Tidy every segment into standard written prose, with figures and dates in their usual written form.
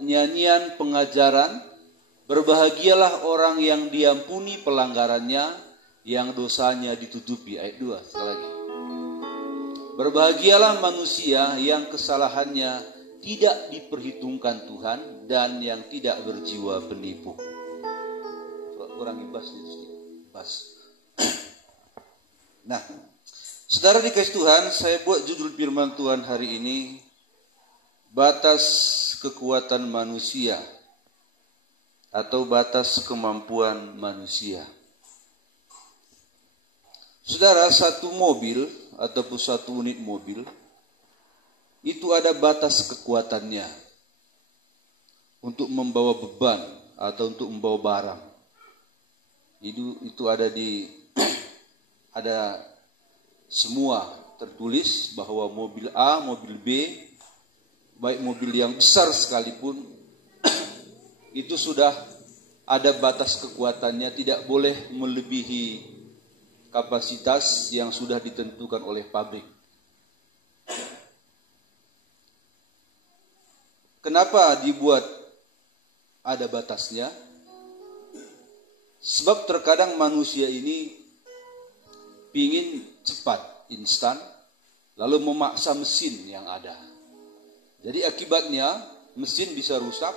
nyanyian pengajaran, berbahagialah orang yang diampuni pelanggarannya, yang dosanya ditutupi. Ayat 2 sekali lagi. Berbahagialah manusia yang kesalahannya tidak diperhitungkan Tuhan dan yang tidak berjiwa penipu. Kurangi bas itu. Bas. Nah, saudara dikasih Tuhan, saya buat judul firman Tuhan hari ini, batas kekuatan manusia atau batas kemampuan manusia. Saudara, satu mobil ataupun satu unit mobil itu ada batas kekuatannya untuk membawa beban atau untuk membawa barang. Itu ada semua tertulis bahwa mobil A, mobil B, baik mobil yang besar sekalipun, itu sudah ada batas kekuatannya, tidak boleh melebihi kapasitas yang sudah ditentukan oleh pabrik. Kenapa dibuat ada batasnya? Sebab terkadang manusia ini ingin cepat, instan, lalu memaksa mesin yang ada. Jadi akibatnya mesin bisa rusak,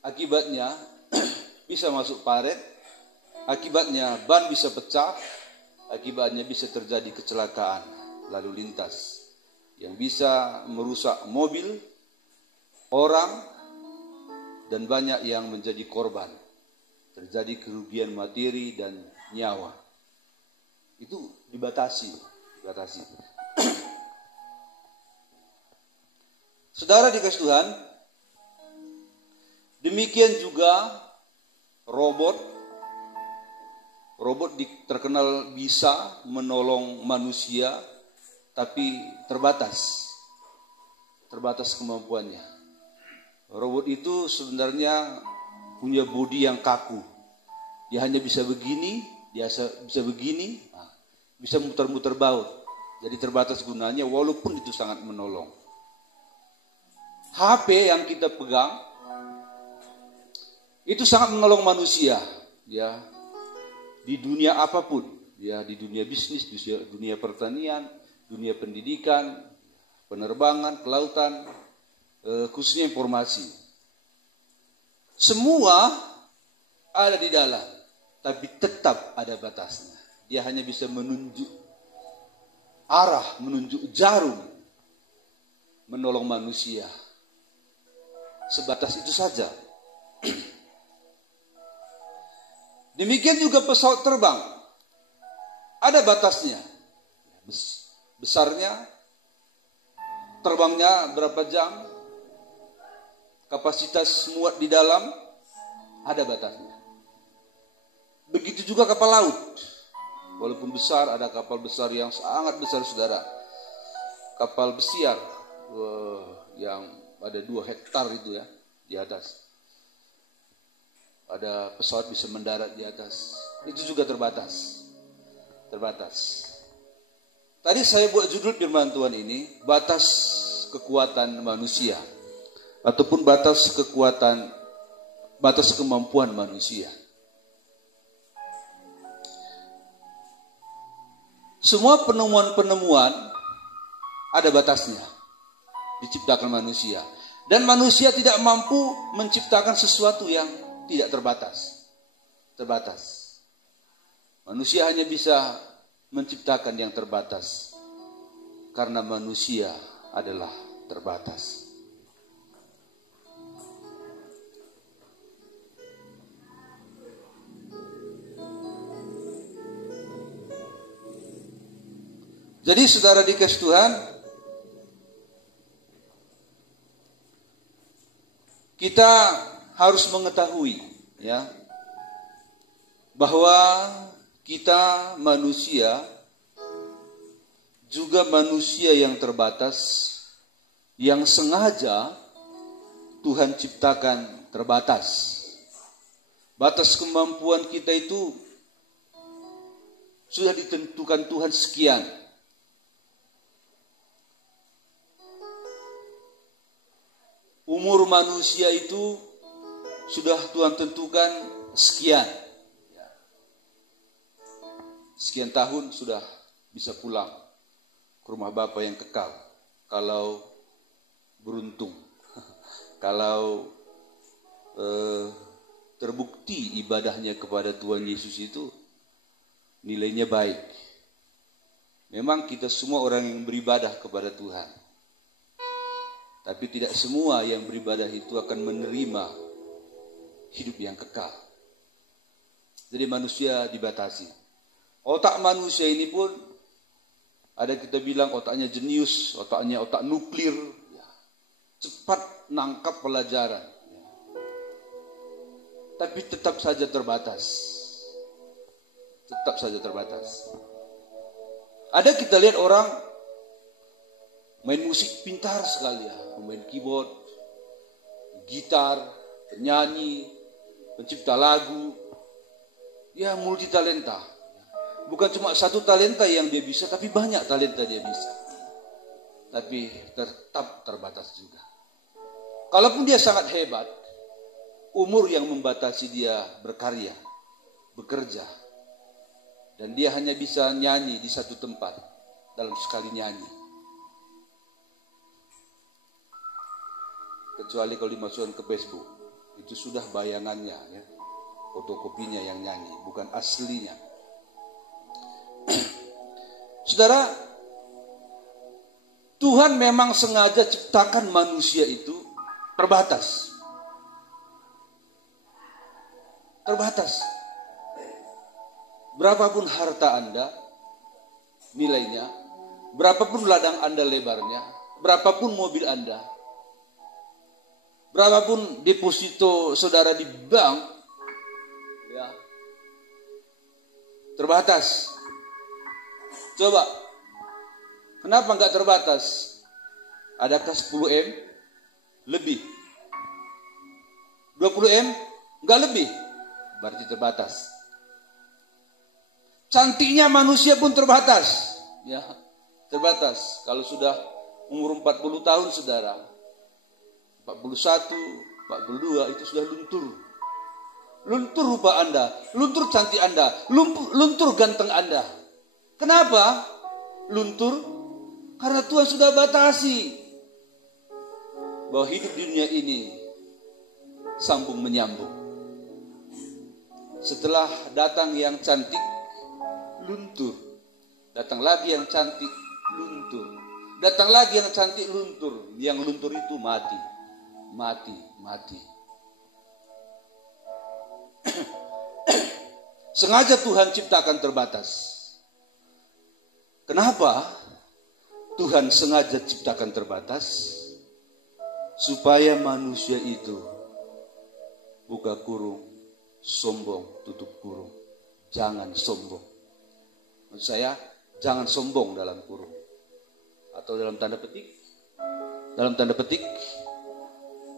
akibatnya bisa masuk paret, akibatnya ban bisa pecah, akibatnya bisa terjadi kecelakaan lalu lintas yang bisa merusak mobil, orang, dan banyak yang menjadi korban. Terjadi kerugian materi dan nyawa. Itu dibatasi. Saudara dikasih Tuhan, demikian juga robot terkenal bisa menolong manusia, tapi terbatas kemampuannya. Robot itu sebenarnya punya bodi yang kaku. Dia hanya bisa begini, bisa begini, bisa muter-muter baut. Jadi terbatas gunanya walaupun itu sangat menolong. HP yang kita pegang itu sangat menolong manusia, ya. Di dunia apapun, ya, di dunia bisnis, di dunia pertanian, dunia pendidikan, penerbangan, kelautan, khususnya informasi. Semua ada di dalam, tapi tetap ada batasnya. Dia hanya bisa menunjuk arah, menunjuk jarum, menolong manusia. Sebatas itu saja. Demikian juga pesawat terbang. Ada batasnya. Besarnya, terbangnya berapa jam, kapasitas muat di dalam, ada batasnya. Begitu juga kapal laut. Walaupun besar, ada kapal besar yang sangat besar, saudara. Kapal besiar yang ada 2 hektar itu ya, di atas. Ada pesawat bisa mendarat di atas. Itu juga terbatas. Tadi saya buat judul firman Tuhan ini, batas kekuatan manusia. Ataupun batas kemampuan manusia. Semua penemuan ada batasnya, diciptakan manusia. Dan manusia tidak mampu menciptakan sesuatu yang tidak terbatas. Manusia hanya bisa menciptakan yang terbatas, karena manusia adalah terbatas. Jadi saudara dikasih Tuhan, kita harus mengetahui, ya, bahwa kita manusia juga manusia yang terbatas, yang sengaja Tuhan ciptakan terbatas. Batas kemampuan kita itu sudah ditentukan Tuhan sekian. Umur manusia itu sudah Tuhan tentukan sekian. Sekian tahun sudah bisa pulang ke rumah Bapa yang kekal. Kalau beruntung. Kalau terbukti ibadahnya kepada Tuhan Yesus itu nilainya baik. Memang kita semua orang yang beribadah kepada Tuhan. Tapi tidak semua yang beribadah itu akan menerima hidup yang kekal. Jadi manusia dibatasi. Otak manusia ini pun ada kita bilang otaknya jenius, otaknya otak nuklir. Cepat nangkap pelajaran. Tapi tetap saja terbatas. Tetap saja terbatas. Ada kita lihat orang main musik pintar sekali ya, main keyboard, gitar, penyanyi, pencipta lagu, ya multi talenta. Bukan cuma satu talenta yang dia bisa, tapi banyak talenta dia bisa. Tapi tetap terbatas juga. Kalaupun dia sangat hebat, umur yang membatasi dia berkarya, bekerja. Dan dia hanya bisa nyanyi di satu tempat dalam sekali nyanyi. Kecuali kalau dimasukkan ke Facebook, itu sudah bayangannya, ya, fotokopinya yang nyanyi, bukan aslinya. Saudara, Tuhan memang sengaja ciptakan manusia itu terbatas. Terbatas. Berapapun harta Anda, nilainya, berapapun ladang Anda lebarnya, berapapun mobil Anda, berapapun deposito saudara di bank, ya, terbatas. Coba, kenapa enggak terbatas? Adakah 10M? Lebih. 20M? Enggak lebih. Berarti terbatas. Cantiknya manusia pun terbatas. Ya, terbatas. Kalau sudah umur 40 tahun saudara, 41, 42 itu sudah luntur. Luntur rupa Anda, luntur cantik Anda, luntur ganteng Anda. Kenapa? Luntur? Karena Tuhan sudah batasi bahwa hidup di dunia ini sambung menyambung. Setelah datang yang cantik, luntur. Datang lagi yang cantik, luntur. Datang lagi yang cantik, luntur. Yang luntur itu mati. Mati. Sengaja Tuhan ciptakan terbatas. Kenapa Tuhan sengaja ciptakan terbatas? Supaya manusia itu buka kurung, sombong, tutup kurung. Jangan sombong. Maksud saya, jangan sombong dalam kurung. Atau dalam tanda petik,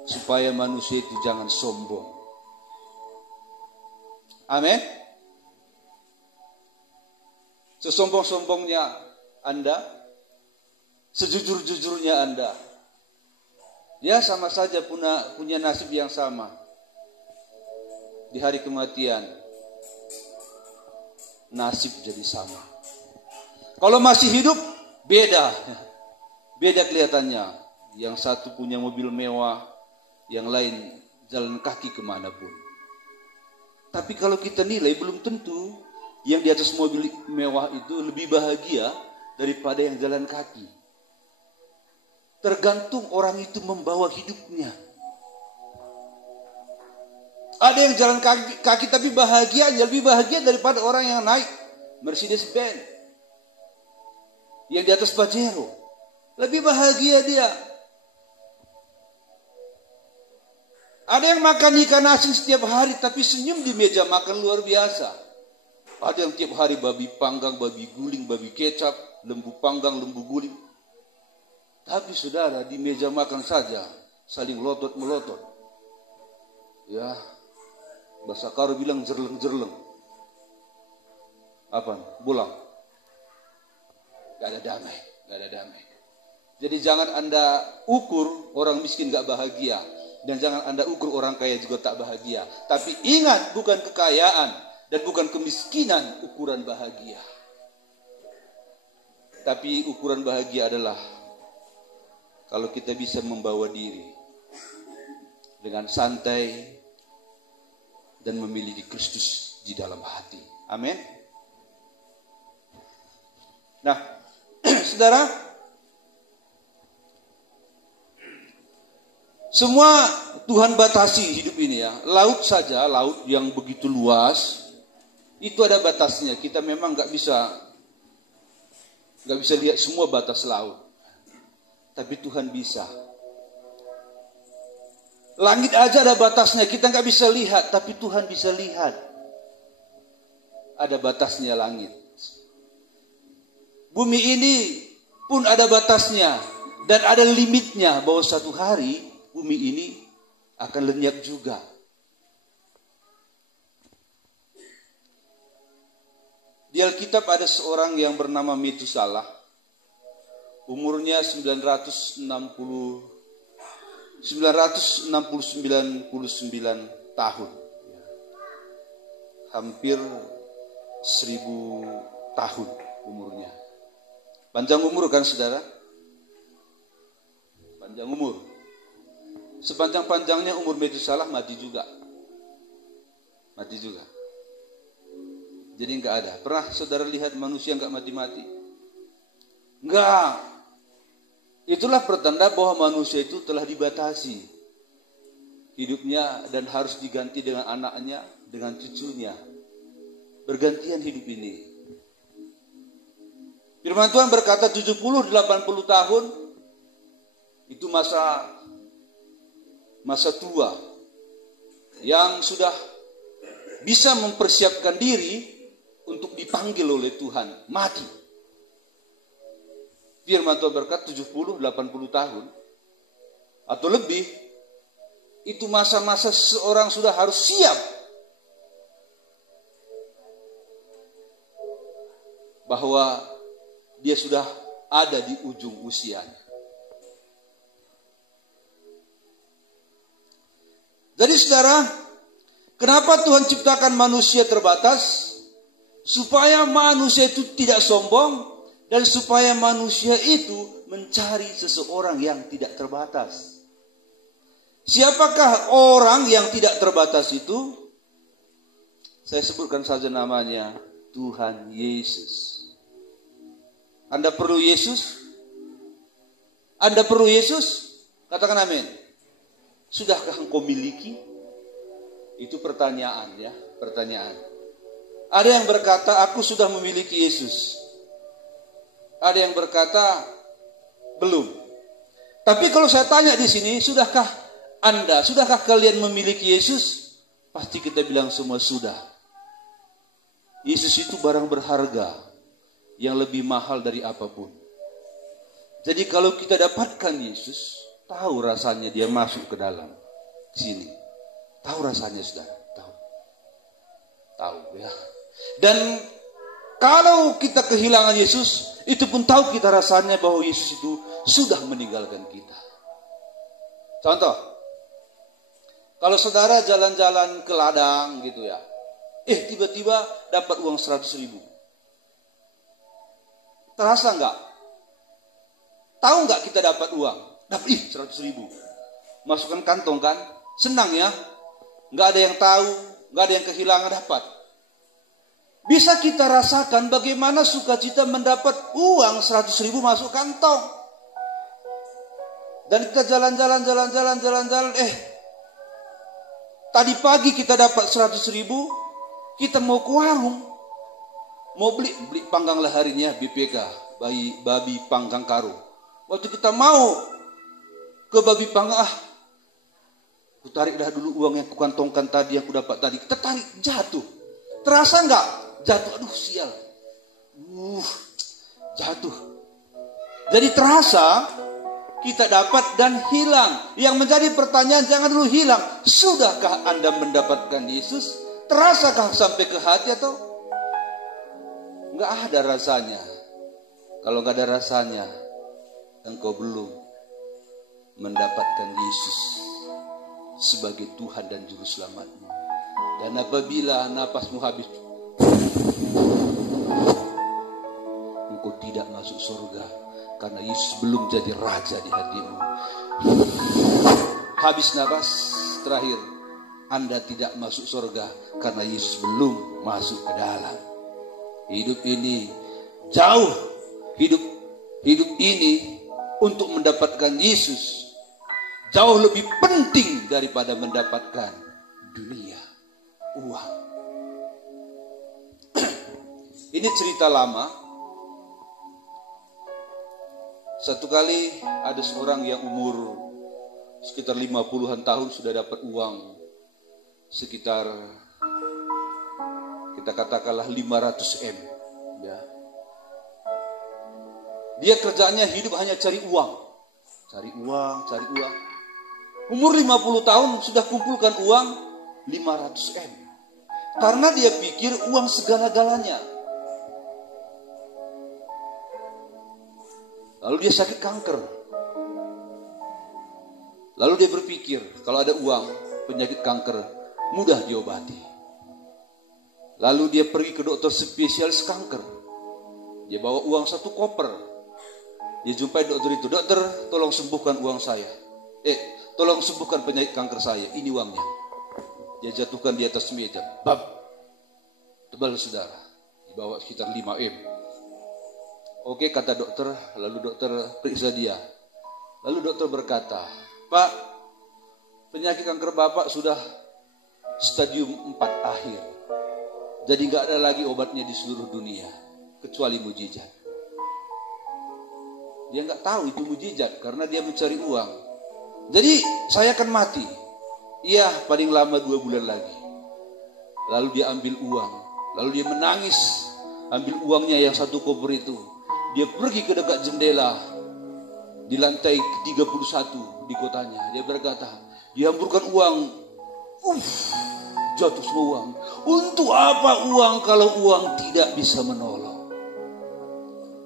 supaya manusia itu jangan sombong. Amin. Sesombong-sombongnya Anda, sejujur-jujurnya Anda, ya sama saja punya nasib yang sama. Di hari kematian, nasib jadi sama. Kalau masih hidup, beda kelihatannya. Yang satu punya mobil mewah, yang lain jalan kaki kemanapun. Tapi kalau kita nilai, belum tentu yang di atas mobil mewah itu lebih bahagia daripada yang jalan kaki. Tergantung orang itu membawa hidupnya. Ada yang jalan kaki tapi bahagianya lebih bahagia daripada orang yang naik Mercedes-Benz, yang di atas Pajero. Lebih bahagia dia. Ada yang makan ikan asin setiap hari tapi senyum di meja makan luar biasa. Ada yang tiap hari babi panggang, babi guling, babi kecap, lembu panggang, lembu guling. Tapi saudara, di meja makan saja saling lotot-melotot. Ya, bahasa Karo bilang jerleng-jerleng. Apa? Bulang. Gak ada damai. Jadi jangan Anda ukur orang miskin gak bahagia. Dan jangan Anda ukur orang kaya juga tak bahagia. Tapi ingat, bukan kekayaan dan bukan kemiskinan ukuran bahagia. Tapi ukuran bahagia adalah kalau kita bisa membawa diri dengan santai dan memiliki Kristus di dalam hati. Amin. Nah, saudara, semua Tuhan batasi hidup ini ya. Laut saja, laut yang begitu luas, itu ada batasnya. Kita memang nggak bisa lihat semua batas laut. Tapi Tuhan bisa. Langit aja ada batasnya, kita nggak bisa lihat, tapi Tuhan bisa lihat. Ada batasnya langit. Bumi ini pun ada batasnya dan ada limitnya bahwa satu hari bumi ini akan lenyap juga. Di Alkitab ada seorang yang bernama Metusalah. Umurnya 999 tahun. Hampir 1000 tahun umurnya. Panjang umur kan saudara? Panjang umur. Sepanjang-panjangnya umur Metusalah mati juga. Mati juga. Jadi enggak ada. Pernah saudara lihat manusia enggak mati-mati? Enggak. Itulah pertanda bahwa manusia itu telah dibatasi hidupnya dan harus diganti dengan anaknya, dengan cucunya. Bergantian hidup ini. Firman Tuhan berkata 70-80 tahun itu masa tua yang sudah bisa mempersiapkan diri untuk dipanggil oleh Tuhan, mati. Firman Tuhan berkata 70-80 tahun atau lebih, itu masa-masa seorang sudah harus siap bahwa dia sudah ada di ujung usianya. Jadi saudara, kenapa Tuhan ciptakan manusia terbatas? Supaya manusia itu tidak sombong dan supaya manusia itu mencari seseorang yang tidak terbatas. Siapakah orang yang tidak terbatas itu? Saya sebutkan saja namanya, Tuhan Yesus. Anda perlu Yesus? Anda perlu Yesus? Katakan amin. Sudahkah engkau miliki? Itu pertanyaan ya, pertanyaan. Ada yang berkata, aku sudah memiliki Yesus. Ada yang berkata, belum. Tapi kalau saya tanya di sini, sudahkah kalian memiliki Yesus? Pasti kita bilang semua sudah. Yesus itu barang berharga yang lebih mahal dari apapun. Jadi kalau kita dapatkan Yesus, tahu rasanya dia masuk ke dalam sini. Tahu rasanya saudara, tahu ya. Dan kalau kita kehilangan Yesus, itu pun tahu kita rasanya bahwa Yesus itu sudah meninggalkan kita. Contoh, kalau saudara jalan-jalan ke ladang gitu ya, tiba-tiba dapat uang 100.000. Terasa enggak? Tahu enggak kita dapat uang? Dapat 100.000. Masukkan kantong kan? Senang ya? Enggak ada yang tahu, enggak ada yang kehilangan dapat. Bisa kita rasakan bagaimana sukacita mendapat uang 100.000 masuk kantong. Dan kita jalan-jalan. Tadi pagi kita dapat 100.000, kita mau ke warung. Mau beli panggang laharinya BPK, babi panggang karo. Waktu kita mau ke babi panggang, aku tarik dah dulu uang yang kukantongkan tadi, yang aku dapat tadi. Kita tarik, jatuh. Terasa enggak? Jatuh, aduh sial. Jatuh. Jadi terasa kita dapat dan hilang. Yang menjadi pertanyaan, jangan dulu hilang. Sudahkah Anda mendapatkan Yesus? Terasakah sampai ke hati atau nggak ada rasanya? Kalau nggak ada rasanya, engkau belum mendapatkan Yesus sebagai Tuhan dan Juru Selamatmu. Dan apabila napasmu habis, engkau tidak masuk surga karena Yesus belum jadi raja di hatimu. Habis napas terakhir, Anda tidak masuk surga karena Yesus belum masuk ke dalam. Hidup ini jauh, hidup ini untuk mendapatkan Yesus jauh lebih penting daripada mendapatkan dunia, uang. Ini cerita lama. Satu kali ada seorang yang umur sekitar 50-an tahun sudah dapat uang sekitar, kita katakanlah 500 M. Ya. Dia kerjaannya hidup hanya cari uang. Cari uang. Umur 50 tahun sudah kumpulkan uang 500 M. Karena dia pikir uang segala-galanya. Lalu dia sakit kanker. Lalu dia berpikir, kalau ada uang, penyakit kanker mudah diobati. Lalu dia pergi ke dokter spesialis kanker. Dia bawa uang 1 koper. Dia jumpai dokter itu, dokter tolong sembuhkan uang saya. Tolong sembuhkan penyakit kanker saya, ini uangnya. Dia jatuhkan di atas meja. Bab. Tebal saudara. Dibawa sekitar 5 M. Oke, kata dokter. Lalu dokter periksa dia. Lalu dokter berkata, Pak, penyakit kanker Bapak sudah stadium 4 akhir. Jadi gak ada lagi obatnya di seluruh dunia kecuali mujizat. Dia gak tahu itu mujizat karena dia mencari uang. Jadi saya akan mati. Iya, paling lama 2 bulan lagi. Lalu dia ambil uang. Lalu dia menangis. Ambil uangnya yang 1 koper itu. Dia pergi ke dekat jendela di lantai 31 di kotanya. Dia berkata, dihamburkan uang. Jatuh semua uang. Untuk apa uang kalau uang tidak bisa menolong?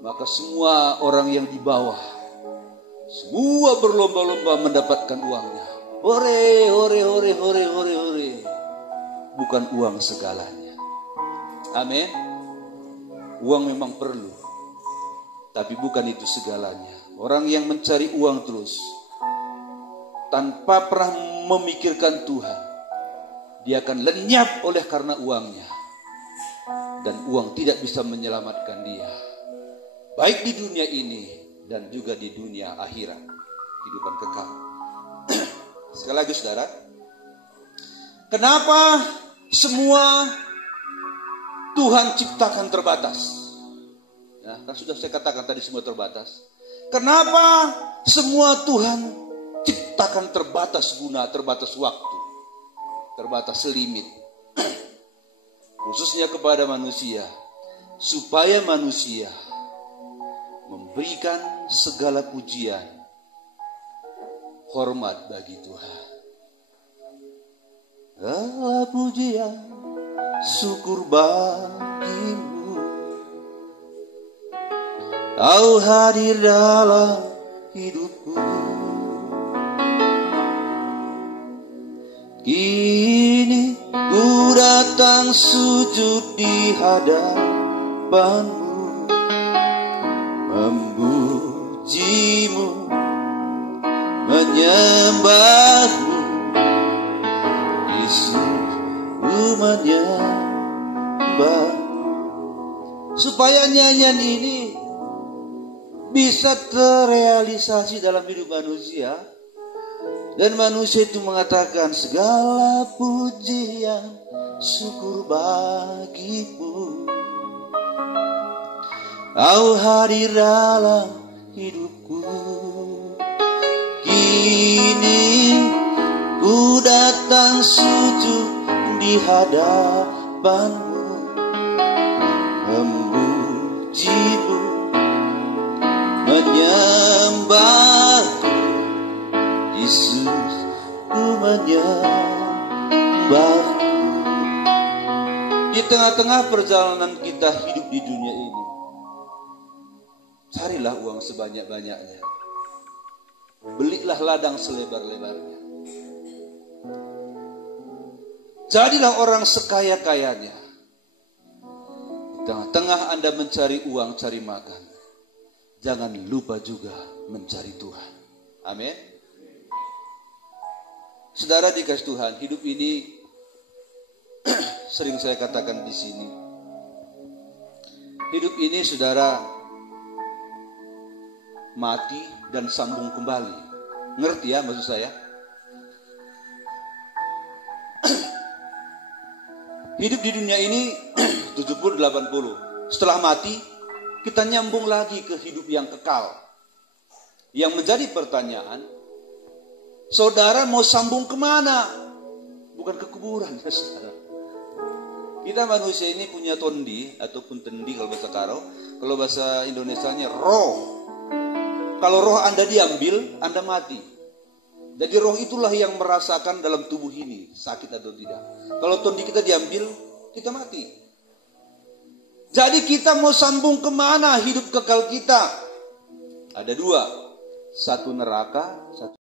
Maka semua orang yang di bawah, semua berlomba-lomba mendapatkan uangnya. Hore, hore, hore, hore, hore, hore. Bukan uang segalanya. Amin. Uang memang perlu. Tapi bukan itu segalanya. Orang yang mencari uang terus, tanpa pernah memikirkan Tuhan, dia akan lenyap oleh karena uangnya. Dan uang tidak bisa menyelamatkan dia. Baik di dunia ini dan juga di dunia akhirat. Kehidupan kekal. Sekali lagi saudara. Kenapa semua Tuhan ciptakan terbatas? Ya, kan sudah saya katakan tadi semua terbatas. Kenapa semua Tuhan ciptakan terbatas guna, terbatas waktu, terbatas limit. Khususnya kepada manusia. Supaya manusia memberikan segala pujian, hormat bagi Tuhan. Segala pujian, syukur bagimu. Kau hadir dalam hidupku. Kini ku datang sujud di hadapanmu, memujimu, menyembahmu. Yesus, ku menyembah. Supaya nyanyian ini bisa terrealisasi dalam hidup manusia. Dan manusia itu mengatakan segala pujian, syukur bagimu. Kau hadir dalam hidupku. Kini ku datang sujud di hadapanmu, memujimu, menyembah. Yesus, ku menyembah. Di tengah-tengah perjalanan kita hidup di dunia ini, carilah uang sebanyak-banyaknya. belilah ladang selebar-lebarnya. Jadilah orang sekaya-kayanya. Di tengah-tengah Anda mencari uang, cari makan, jangan lupa juga mencari Tuhan. Amin. Saudara dikasih Tuhan, hidup ini sering saya katakan di sini. Hidup ini saudara mati dan sambung kembali. Ngerti ya maksud saya? Hidup di dunia ini 70-80. Setelah mati, kita nyambung lagi ke hidup yang kekal. Yang menjadi pertanyaan, saudara mau sambung kemana? Bukan ke kuburan ya saudara. Kita manusia ini punya tondi ataupun tendi kalau bahasa Karo. Kalau bahasa Indonesianya roh. Kalau roh Anda diambil, Anda mati. Jadi roh itulah yang merasakan dalam tubuh ini, sakit atau tidak. Kalau tondi kita diambil, kita mati. Jadi kita mau sambung kemana hidup kekal kita? Ada dua. Satu neraka, satu